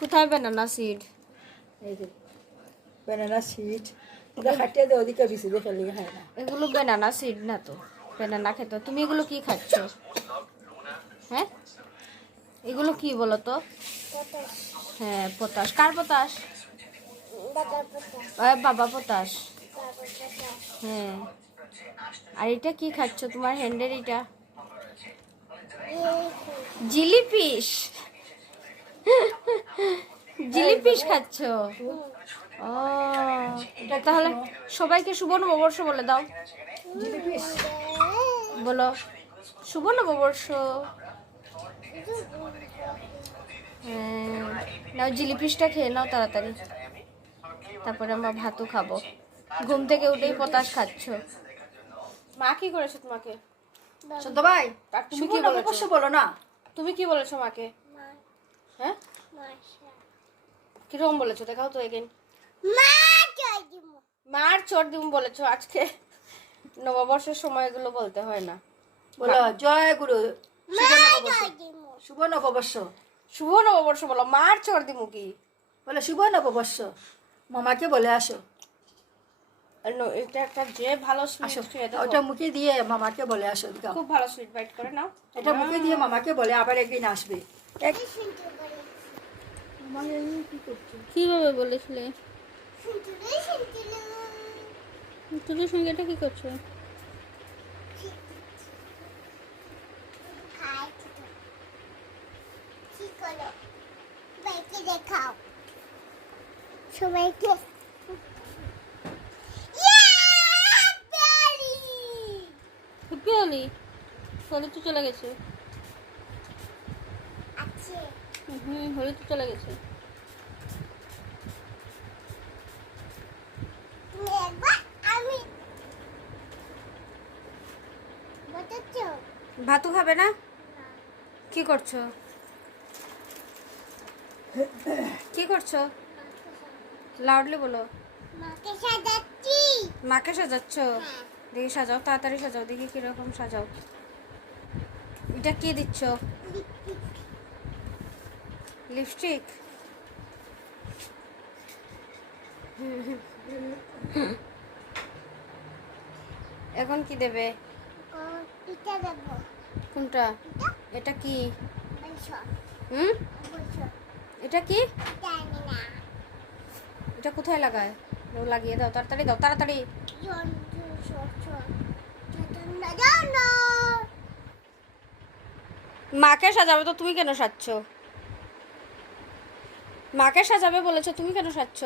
কোথায় banana seed? এই যে ব্যানানা সিড ওটা কাটিয়ে দে, ওদিকে বিছি দেখে লিখে খায় না। এগুলো ব্যানানা সিড না তো, ব্যানানা খেতে। তুমি এগুলো কি খাচ্ছ? হ্যাঁ, এগুলো কি বলো তো? হ্যাঁ, পটাশ। কার পটাশ? বাবা পটাশ। হ্যাঁ, আর এটা কি খাচ্ছ তোমার হ্যান্ডের? এটা জিলিপিস। জিলিপিস খাচ্ছ? ও, তাহলে সবাইকে শুভ নববর্ষ বলে দাও। বলো শুভ নববর্ষ। হ্যাঁ, নাও জিলিপিসটা খেয়ে নাও তাড়াতাড়ি, তারপরে আমরা ভাতও খাবো। ঘুম থেকে উঠেই পটাশ খাচ্ছ। মা কি করেছে তোমাকে? সন্ত ভাই তুমি শুভ কি নববর্ষ বলো না। তুমি কি বলেছো মাকে? হ্যাঁ, কিরকম বলেছো দেখাও তো এগেন। মার চোর দিম বলেছো আজকে। নববর্ষের সময় এগুলো বলতে হয় না। বলো জয় গুরু, শুভ নববর্ষ। শুভ নববর্ষ শুভ নববর্ষ বলো, মার চোর দিমু কি? বলো শুভ নববর্ষ। মামাকে বলে আসো। এটা একটা যে ভালো আসো, সুইট খেয়ে দেখো। ওটা মুখে দিয়ে মামাকে বলে আসো। খুব ভালো সুইট বাইট করে নাও। এটা মুখে দিয়ে মামাকে বলে আবার একদিন আসবে। কিভাবে বলেছিলে? তুলির সঙ্গে এটা কি করছো? দেখাও সবাইকে। হ্যাপি হোলি। হোলি তো চলে গেছে। হোলি তো চলে গেছে। ভাতও খাবে না? কি করছো? কি করছো? লাউডলি বলো। মাকে সাজাচ্ছি। মাকে সাজাচ্ছ? দেখি সাজাও, তাড়াতাড়ি সাজাও, দেখি কিরকম সাজাও। এটা কি দিচ্ছ? লিপস্টিক? এখন কি দেবে? পিঠা দেবো। কোনটা? এটা কি? বলছো হুম, বলছো এটা কি? জানি না। এটা কোথায় লাগায়? লাগিয়ে দাও, তাড়াতাড়ি দাও, তাড়াতাড়ি। মাকে সাজাবে তো তুমি কেন সাজছ? মাকে সাজাবে বলেছো, তুমি কেন সাজছ?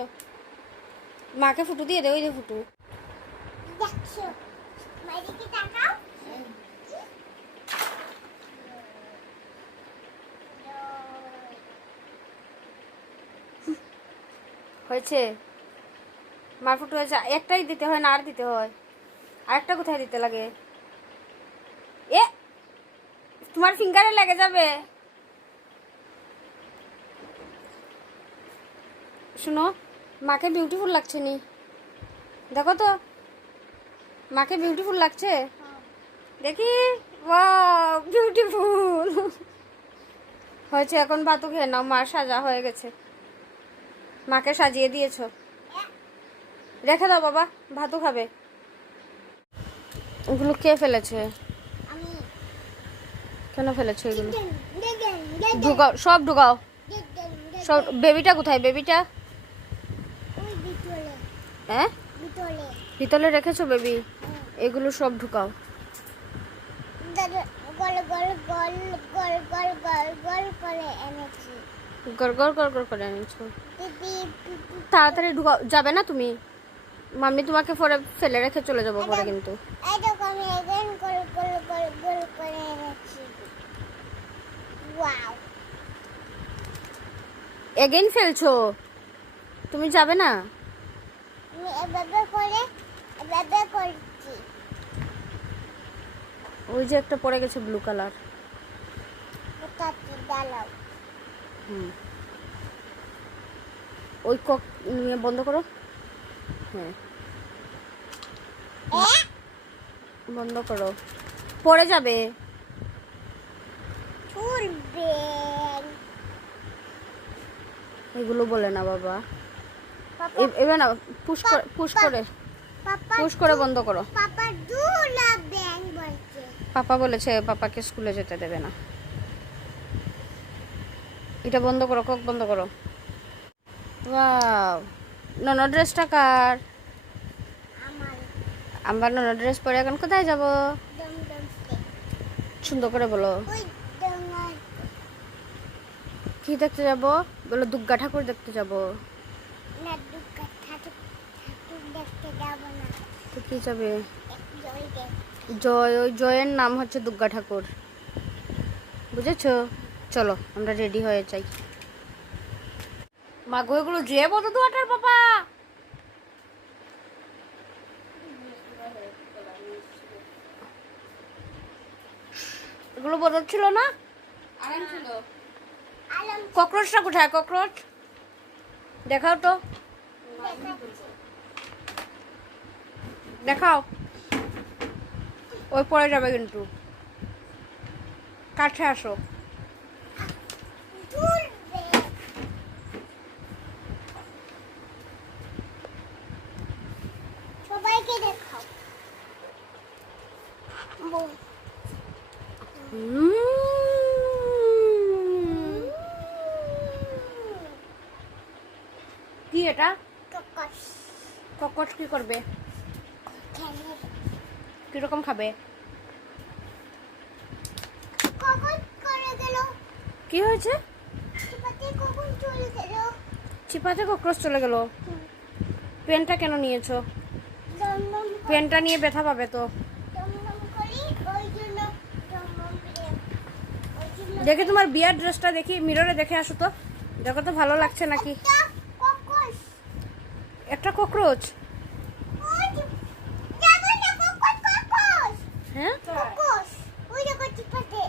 মাকে ফুটু দিয়ে দে, ওই যে ফুটু। দেখছো মাইদিকে তাকাও। হয়েছে? মার ফুটু হয়েছে। একটাই দিতে হয় না আর দিতে হয়? আরেকটা কোথায় দিতে লাগে? এ, তোমার ফিঙ্গারে লেগে যাবে। শুনো, মাকে বিউটিফুল লাগছে নি? দেখো তো, মাকে বিউটিফুল লাগছে? দেখি, ওয়াও বিউটিফুল হয়েছে। এখন ভাতও খেয়ে নাও, মার সাজা হয়ে গেছে। মাকে সাজিয়ে দিয়েছো, রেখে দাও বাবা, ভাতও খাবে। এগুলো কে ফেলেছে? আমি কেন ফেলেছো এগুলো? দেখেন ঢুকাও, সব ঢুকাও সব। বেবিটা কোথায়? বেবিটা ওই ভিতরে হ্যাঁ ভিতরে ভিতরে রেখেছো বেবি? এগুলো সব ঢুকাও। গোল গোল গোল গোল গোল গোল গোল করে এনেছি। গড়গড় গড়গড় করে এনেছো। দিদি তাড়াতাড়ি ঢুকাও। যাবে না তুমি? মাম্মি তোমাকে পরে ফেলে রেখে চলে যাবো পরে কিন্তু। এই দেখো আমি এগেন গোল গোল গোল গোল করে এনেছি। ওয়াও, এগেইন ফেলছো? তুমি যাবে না? আমি এভাবে করছি। ওই যে একটা পড়ে গেছে ব্লু কালার। ওটাতে ডালাও। হুম, ওই কক নিয়ে বন্ধ করো। হ্যাঁ, বন্ধ করো, পড়ে যাবে। চুলবেন এগুলো বলে না বাবা। পাপা এবার না পুশ করে পাপা পুশ করে বন্ধ করো। পাপা দুলা ব্যাং বলছে। পাপা বলেছে পাপাকে স্কুলে যেতে দেবে না। এটা বন্ধ করো, কক বন্ধ করো। ওয়াও, নন ড্রেসটা কার? আমার আমার নন ড্রেস পরে এখন কোথায় যাব? দমদম সুন্দর করে বলো। ওই দমার কি দেখতে যাব? বলো দুর্গা ঠাকুর দেখতে যাব। না দুকা ঠাকুর ঠাকুর দেখতে যাব না। তো কি যাবে? জয় দেখ জয়, ওই জয়ের নাম হচ্ছে দুর্গা ঠাকুর, বুঝেছো? চলো আমরা রেডি হয়ে যাই। মা গো এগুলো যে বলো তো ওটার বাবা। এগুলো বোঝাচ্ছিল না? আলম ককরোচটা কোথায়? ককরোচ দেখাও তো, দেখাও। ওই পড়ে যাবে কিন্তু, কাছে আসো। তুলবে সবাইকে দেখাও। বল কি এটা? ককস ককরোচ কি করবে? খেলে কিরকম খাবে? কখন করে গেল কি হয়েছে? চিপাতে কখন চলে গেল চিপাতে ককরোচ চলে গেল। পেনটা কেন নিয়েছো? দমদম পেনটা নিয়ে ব্যথা পাবে তো। দমদম করি ওই জন্য দমদম করে ওই জন্য দেখি তোমার বিয়ার ড্রেসটা দেখি, মিররে দেখে আসো তো, দেখো তো ভালো লাগছে নাকি। একটা ককস একটা ককরোচ? ওই যাবো না ককস ককস হ্যাঁ, ককস ওই দেখো চিপাতে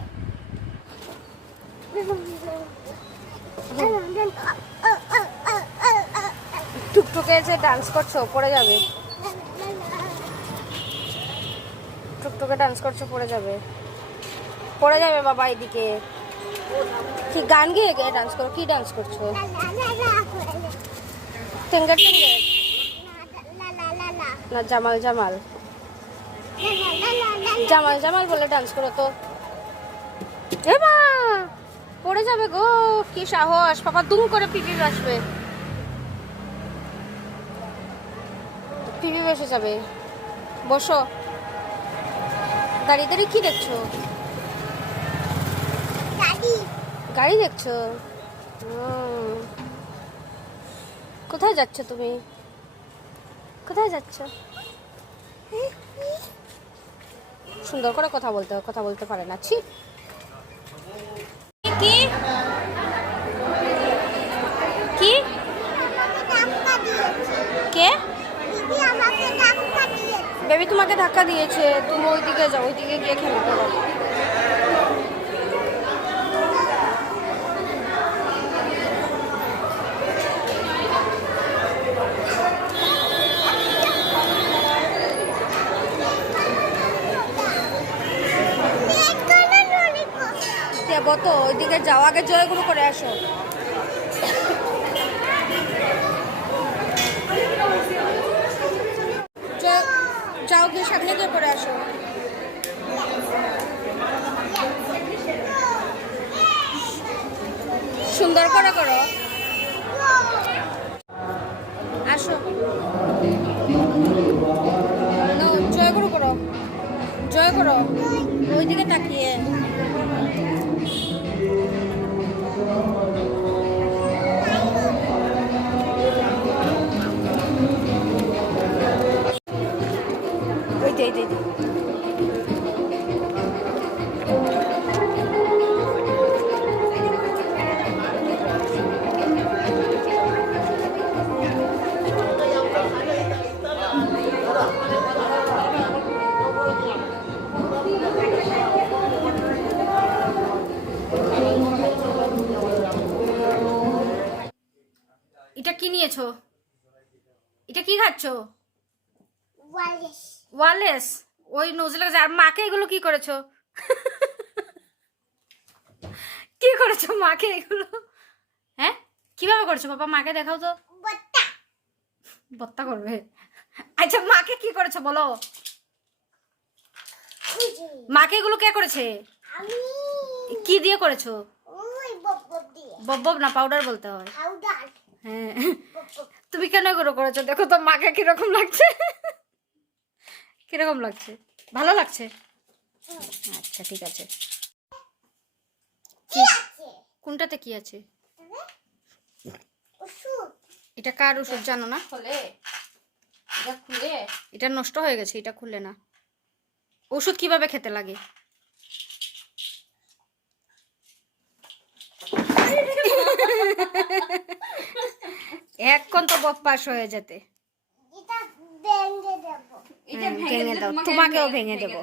টুকটুকে যে ডান্স করছো পড়ে যাবে। টুকটুকে ডান্স করছো পড়ে যাবে, পড়ে যাবে বাবা। এদিকে কি গান গেয়ে গেয়ে ডান্স করো? কি ডান্স করছো? টেঙ্গার টেঙ্গার না জামাল জামাল? জামাল জামাল বলে ডান্স করো তো। এ মা, পড়ে যাবে গো। কি সাহস! পাপা দুম করে পিপি আসবে, পিপি বসে যাবে। বসো। দাঁড়িয়ে দাঁড়িয়ে কি দেখছো? গাড়ি দেখছো? কোথায় যাচ্ছ তুমি? কোথায় যাচ্ছ? সুন্দর করে কথা বলতে পারে না। ছি। কি কি কে? বেবি তোমাকে ধাক্কা দিয়েছে, তুমি ওইদিকে যাও, ওইদিকে গিয়ে খেলা করো। দেবো তো, ওইদিকে যাও, আগে জয়গুরু করে আসো। যাও গিয়ে সামনে গিয়ে পড়ে আসো। সুন্দর করে করো, আসো। জয়গুরু করো, জয় করো, ওইদিকে তাকিয়ে। ওই যে এটা কি নিয়েছো? এটা কি খাচ্ছো? ওয়ালেস? ওই নজলে। আর মাকে এগুলো কি করেছো? কি করেছো মাকে এগুলো? হ্যাঁ, কিভাবে করেছো বাবা, মাকে দেখাও তো। বত্তা বত্তা করবে। আচ্ছা মাকে কি করেছো বলো, খুঁজে মাকে এগুলো কে করেছে, আমি কি দিয়ে করেছো? ওই বব বব দিয়ে বব না, পাউডার বলতে হয়। পাউডার হ্যাঁ, বব বব তুমি কেন এগুলো করেছো? দেখো তো মাকে কিরকম লাগছে, কিরকম লাগছে, ভালো লাগছে? আচ্ছা ঠিক আছে। কি আছে কোনটাতে কি আছে? ওষুধ এটা কার ওষুধ জানো না? খুলে এটা খুলে এটা নষ্ট হয়ে গেছে, এটা খুলে না। ওষুধ কিভাবে খেতে লাগে? এখন তো বপ্পাস হয়ে যেতে। এটা ভেঙে দেবো এটা ভেঙে দাও, তোমাকেও ভেঙে দেবো।